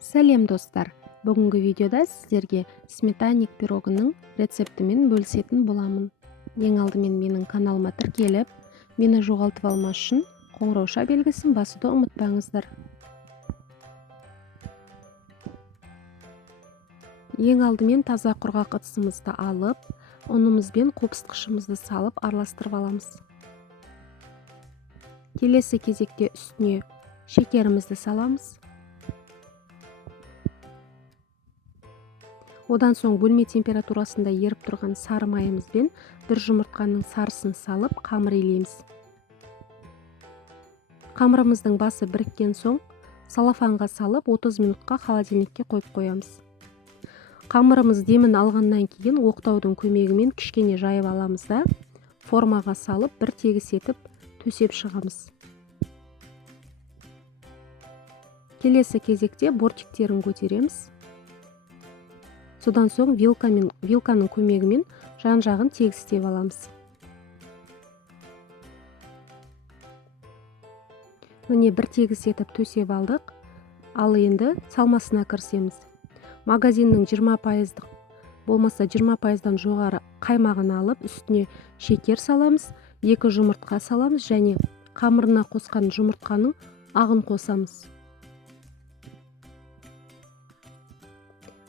Сәлем достар! Бүгінгі видеода сіздерге сметанник пирогының рецептімен бөлісетін боламын. Ең алдымен менің каналыма тіркеліп, мені жоғалтып алмас үшін қоңырауша белгісін басуды ұмытпаңыздар. Ең алдымен таза құрғақ ыдысымызды алып, ұнымыз бен қопсытқышымызды салып араластырып аламыз. Келесі кезекте үстіне шекерімізді саламыз. Одан соң бөлме температурасында еріп тұрған сары майымызбен бір жұмыртқаның сарысын салып қамыр илейміз. Қамырымыздың басы біріккен соң салафанға салып 30 минутқа холодильникке қойып қоямыз. Қамырымыз демін алғаннан кейін оқтаудың көмегімен кішкене жайып аламыз да формаға салып бір тегіс етіп төсеп шығамыз. Келесі кезекте бортиктерін көтереміз. Содан соң вилканың көмегімен жан-жағын тегістеп аламыз. Міне бір тегіс етіп төсеп алдық. Ал енді салмасына кірісеміз. Магазиннің 20%, болмаса 20%-дан жоғары қаймағын алып, үстіне шекер саламыз, 2 жұмыртқа саламыз және қамырына қосқан жұмыртқаның ағын қосамыз.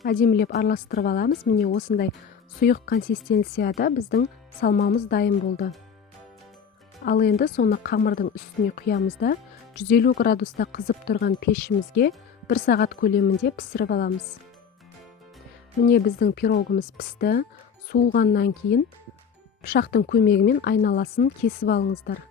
Әдемілеп араластырып аламыз. Міне осындай сұйық консистенцияда біздің салмамыз дайын болды. Ал енді соны қамырдың үстіне құямыз да 150 градуста қызып тұрған пешімізге 1 сағат көлемінде пісіріп аламыз. Міне біздің пирогымыз пісті. Суылғаннан кейін пышақтың көмегімен айналасын кесіп алыңыздар.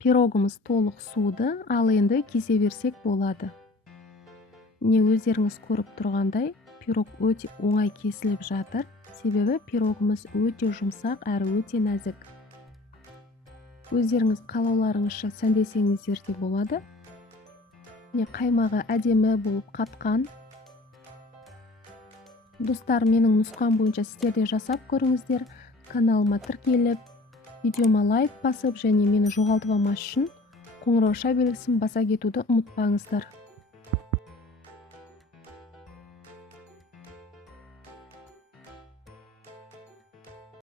Пирогымыз толық суды, ал енді кесе берсек болады. Не өздеріңіз көріп тұрғандай, пирог өте оңай кесіліп жатыр, себебі пирогымыз өте жұмсақ әрі өте нәзік. Өздеріңіз қалауларыңызша сәндесеңіздер де болады. Не қаймағы әдемі болып қатқан. Достар, менің нұсқам бойынша сіздер де жасап көріңіздер. Каналыма тіркеліп, видеома лайк басып және мені жоғалтып алмас үшін қоңырауша белгісін баса кетуді ұмытпаңыздар.